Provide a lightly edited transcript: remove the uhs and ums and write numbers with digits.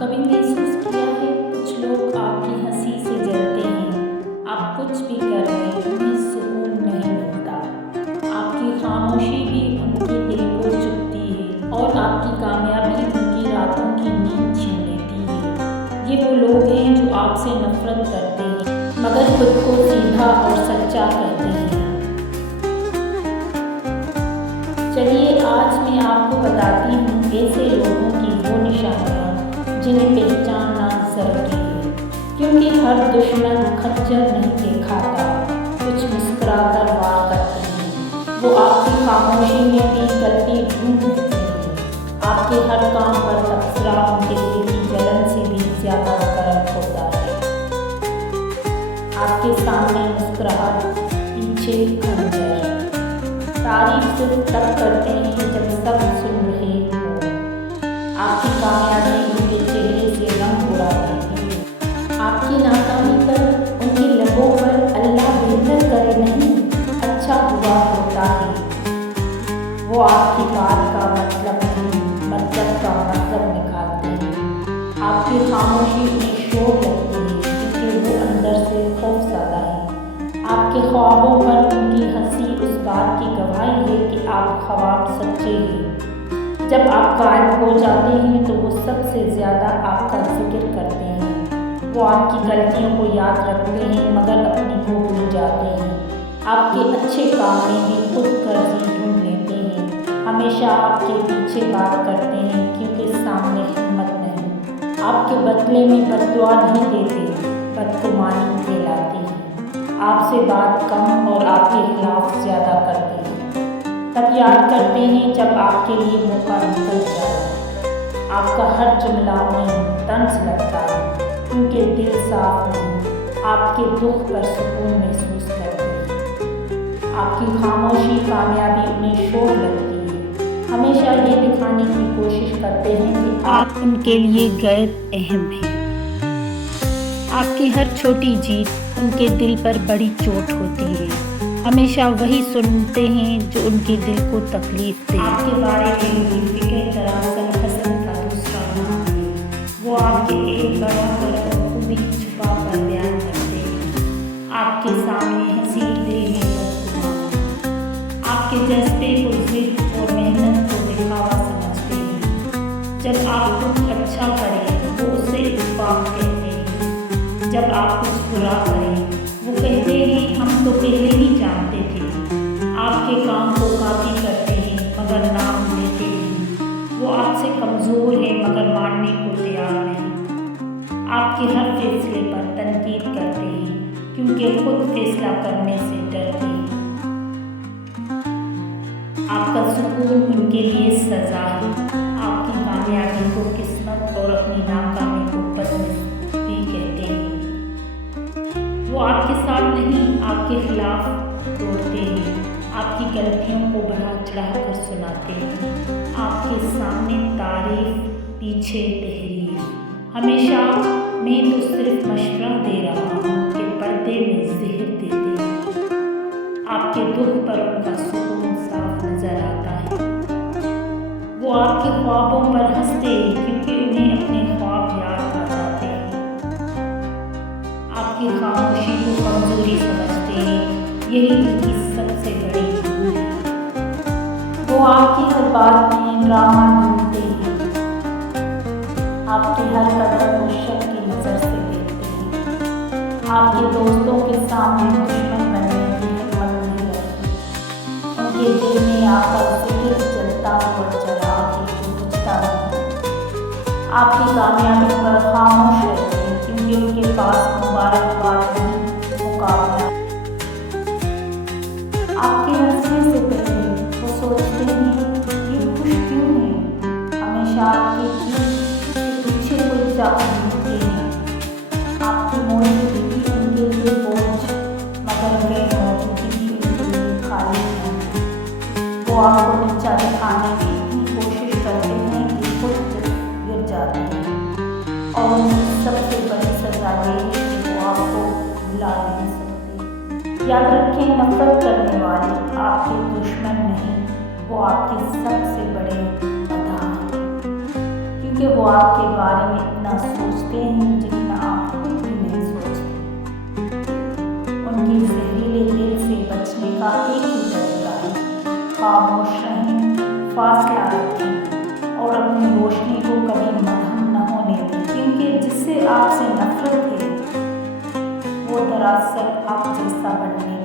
कभी महसूस किया है कुछ लोग आपकी हंसी से जलते हैं। आप कुछ भी कर रहे हैं उन्हें सुकून नहीं मिलता। आपकी खामोशी भी उनके दिल को चुभती है और आपकी कामयाबी उनकी रातों की नींद छीन लेती है। ये वो लोग हैं जो आपसे नफरत करते हैं मगर खुद को सीधा और सच्चा कहते हैं। चलिए आज मैं आपको बताती हूँ ऐसे लोगों की वो निशानियाँ जिन्हें पहचानना ज़रूरी है, क्योंकि हर दुश्मन खच्चर नहीं दिखाता, कुछ मुस्कुराकर वार करते हैं। वो आपकी खामोशी में भी गलती ढूंढ लेते हैं। आपके हर काम पर तबसरा उनके दिल की जलन से भी ज़्यादा गर्म होता है। आपके सामने मुस्कुराहट, पीछे खंजर। तारीफ सिर्फ तब करते हैं जब सब सुन रहे हो। आपकी कामयाबी उनके चेहरे से रंग उड़ा देती है। आपकी नाकामी पर उनके लबों पर अल्लाह बेहतर करे नहीं, अच्छा हुआ होता है। वो आपकी बात का मतलब नहीं, मतलब का मतलब निकालते हैं। आपकी खामोशी उन्हें शोर लगती है क्योंकि वो अंदर से खौफज़दा है। आपके ख्वाबों पर उनकी हंसी उस बात की गवाही है कि आप ख्वाब सच्चे हैं। जब आप गायब हो जाते हैं तो वो सबसे ज़्यादा आपका जिक्र करते हैं। वो आपकी गलतियों को याद रखते हैं मगर अपनी को भूल जाते हैं। आपके अच्छे काम में भी खुद गर्जी ढूंढ लेते हैं। हमेशा आपके पीछे बात करते हैं क्योंकि सामने हिम्मत नहीं। आपके बदले में बददुआ नहीं देते, बदगुमानी फैलाते हैं। आपसे बात कम और आपके खिलाफ ज़्यादा करते हैं। तब याद करते हैं जब आपके लिए मौका निकल जाए। आपका हर जुमला उन्हें तंज लगता है क्योंकि दिल साफ नहीं। आपके दुख पर सुकून महसूस करते हैं। आपकी खामोशी कामयाबी उन्हें शोर लगती है। हमेशा ये दिखाने की कोशिश करते हैं कि आप उनके लिए गैर अहम हैं। आपकी हर छोटी जीत उनके दिल पर बड़ी चोट होती है। हमेशा वही सुनते हैं जो उनके दिल को तकलीफ दे। आपके बारे में फिक्र दरअसल हसन का दूसरा नाम है। वो आपके एक बड़ा कर खूबी छुपा कर बयान करते हैं। आपके सामने हंसी दिल में बदगुमान। आपके जज्बे को जिद और मेहनत को दिखावा समझते हैं। जब आप कुछ अच्छा करें वो उसे इत्फाक कहते हैं। जब आप कुछ बुरा करें वो कहते हैं हम तो पहले ही जानते थे। आपके काम को कॉपी करते हैं मगर नाम लेते हैं। वो आपसे कमज़ोर है मगर मानने को तैयार नहीं। आपके हर फैसले पर तनकीद करते हैं क्योंकि खुद फैसला करने से डरते हैं। आपका सुकून उनके लिए सज़ा है। आपकी कामयाबी को किस्मत और अपनी नाकामी को बदनसीबी कहते हैं। वो आपके साथ नहीं आपके खिलाफ दौड़ते हैं। आपकी गलतियों को बढ़ा चढ़ाकर सुनाते हैं। आपके सामने तारीफ, पीछे तहरीर। हमेशा मैं तो सिर्फ मशवरा दे रहा हूँ कि पर्दे में जहर देते हैं। आपके दुख पर उनका सुकून साफ नजर आता है। वो आपके ख्वाबों पर हंसते हैं क्योंकि उन्हें अपने ख्वाब याद आ जाते हैं। आपकी खामोशी को कमजोरी समझते हैं, यही उनकी सबसे बड़ी भूल है। वो आपकी हर बात में ड्रामा ढूंढते हैं। आपके हर कदम को शक की नज़र से देखते हैं। आपके दोस्तों के सामने दुश्मन बनने की हिम्मत नहीं रखते। उनके दिल में आपका जिक्र जलता हुआ जला है जो बुझता नहीं। आपकी कामयाबी पर खामोश रहते हैं क्योंकि उनके पास मुबारकबाद नहीं, मुकाबला। आपके हंसने से पहले वो सोचते हैं ये खुश क्यों है। हमेशा आपके पीछे कोई चाहत ढूंढते हैं। आपकी मौजूदगी भी उनके लिए बोझ मगर गैर मौजूदगी भी उनके लिए खाली है। वो आपको नीचा दिखाने की इतनी कोशिश करते हैं कि खुद गिर जाते हैं और सबसे बड़ी सजा ये है कि वो आपको भुला नहीं सकते। याद रखें, नफरत करने वाले आपके दुश्मन नहीं, वो आपके सबसे बड़े वफादार हैं। क्योंकि वो आपके बारे में इतना सोचते हैं जितना आप खुद भी नहीं सोचते। उनके जहरीले दिल से बचने का एक ही तरीका है, खामोश रहें, फासला रखें और अपनी रोशनी को कभी मरहम न होने दें, क्योंकि जिससे आपसे नफरत है वो दरअसल आप जैसा बनने